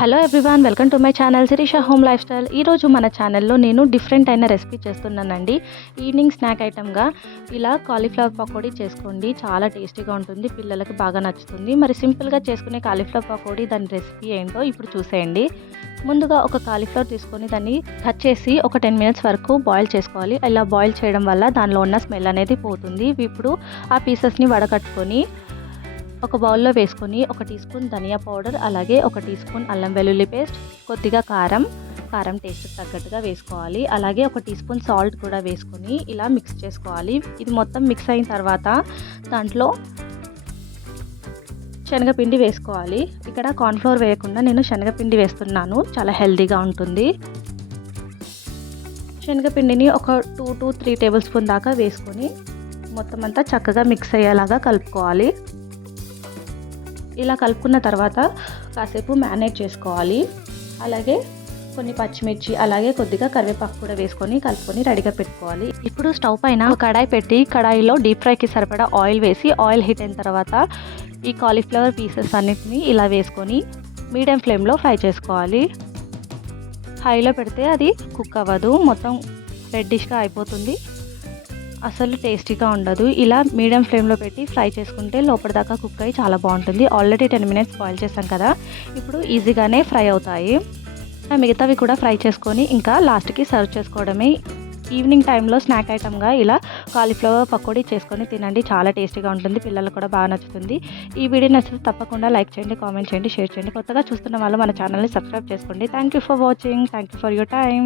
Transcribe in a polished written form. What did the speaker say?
Hello everyone, welcome to my channel Shirisha home lifestyle. ఈరోజు మన ఛానల్లో నేను డిఫరెంట్ అయిన రెసిపీ చేస్తున్నానండి. ఈవినింగ్ స్నాక్ ఐటమ్గా ఇలా కాలీఫ్లవర్ పకోడీ చేసుకోండి. చాలా టేస్టీగా ఉంటుంది, పిల్లలకి బాగా నచ్చుతుంది. మరి సింపుల్గా చేసుకునే కాలీఫ్లవర్ పకోడీ దాని రెసిపీ ఏంటో ఇప్పుడు చూసేయండి. ముందుగా ఒక కాలీఫ్లవర్ తీసుకొని దాన్ని కట్ చేసి ఒక 10 మినిట్స్ వరకు బాయిల్ చేసుకోవాలి. ఇలా బాయిల్ చేయడం వల్ల దానిలో ఉన్న స్మెల్ అనేది పోతుంది. ఇప్పుడు ఆ పీసెస్ని వడకట్టుకొని ఒక బౌల్లో వేసుకొని 1 టీ స్పూన్ ధనియా పౌడర్, అలాగే 1 టీ స్పూన్ అల్లం వెల్లుల్లి పేస్ట్, కొద్దిగా కారం టేస్ట్ తగ్గట్టుగా వేసుకోవాలి. అలాగే 1 టీ స్పూన్ సాల్ట్ కూడా వేసుకొని ఇలా మిక్స్ చేసుకోవాలి. ఇది మొత్తం మిక్స్ అయిన తర్వాత దాంట్లో శనగపిండి వేసుకోవాలి. ఇక్కడ కార్న్ఫ్లోర్ వేయకుండా నేను శనగపిండి వేస్తున్నాను, చాలా హెల్తీగా ఉంటుంది. శనగపిండిని ఒక 2 to 3 టేబుల్ స్పూన్ దాకా వేసుకొని మొత్తం అంతా చక్కగా మిక్స్ అయ్యేలాగా కలుపుకోవాలి. ఇలా కలుపుకున్న తర్వాత కాసేపు మ్యారినేట్ చేసుకోవాలి. అలాగే కొన్ని పచ్చిమిర్చి, అలాగే కొద్దిగా కరివేపాకు కూడా వేసుకొని కలుపుకొని రెడీగా పెట్టుకోవాలి. ఇప్పుడు స్టవ్ పైన కడాయి పెట్టి కడాయిలో డీప్ ఫ్రైకి సరిపడా ఆయిల్ వేసి ఆయిల్ హీట్ అయిన తర్వాత ఈ కాలీఫ్లవర్ పీసెస్ అన్నిటిని ఇలా వేసుకొని మీడియం ఫ్లేమ్లో ఫ్రై చేసుకోవాలి. హైలో పెడితే అది కుక్ అవ్వదు, మొత్తం రెడ్డిష్గా అయిపోతుంది, అసలు టేస్టీగా ఉండదు. ఇలా మీడియం ఫ్లేమ్లో పెట్టి ఫ్రై చేసుకుంటే లోపల దాకా కుక్ అయ్యి చాలా బాగుంటుంది. ఆల్రెడీ 10 మినిట్స్ బాయిల్ చేసాం కదా, ఇప్పుడు ఈజీగానే ఫ్రై అవుతాయి. మిగతావి కూడా ఫ్రై చేసుకొని ఇంకా లాస్ట్కి సర్వ్ చేసుకోవడమే. ఈవినింగ్ టైంలో స్నాక్ ఐటమ్గా ఇలా కాలీఫ్లవర్ పకోడీ చేసుకొని తినండి, చాలా టేస్టీగా ఉంటుంది, పిల్లలకు కూడా బాగా నచ్చుతుంది. ఈ వీడియో నచ్చితే తప్పకుండా లైక్ చేయండి, కామెంట్ చేయండి, షేర్ చేయండి. కొత్తగా చూస్తున్న వాళ్ళు మన ఛానల్ని సబ్స్క్రైబ్ చేసుకోండి. Thank you for watching. Thank you for your time.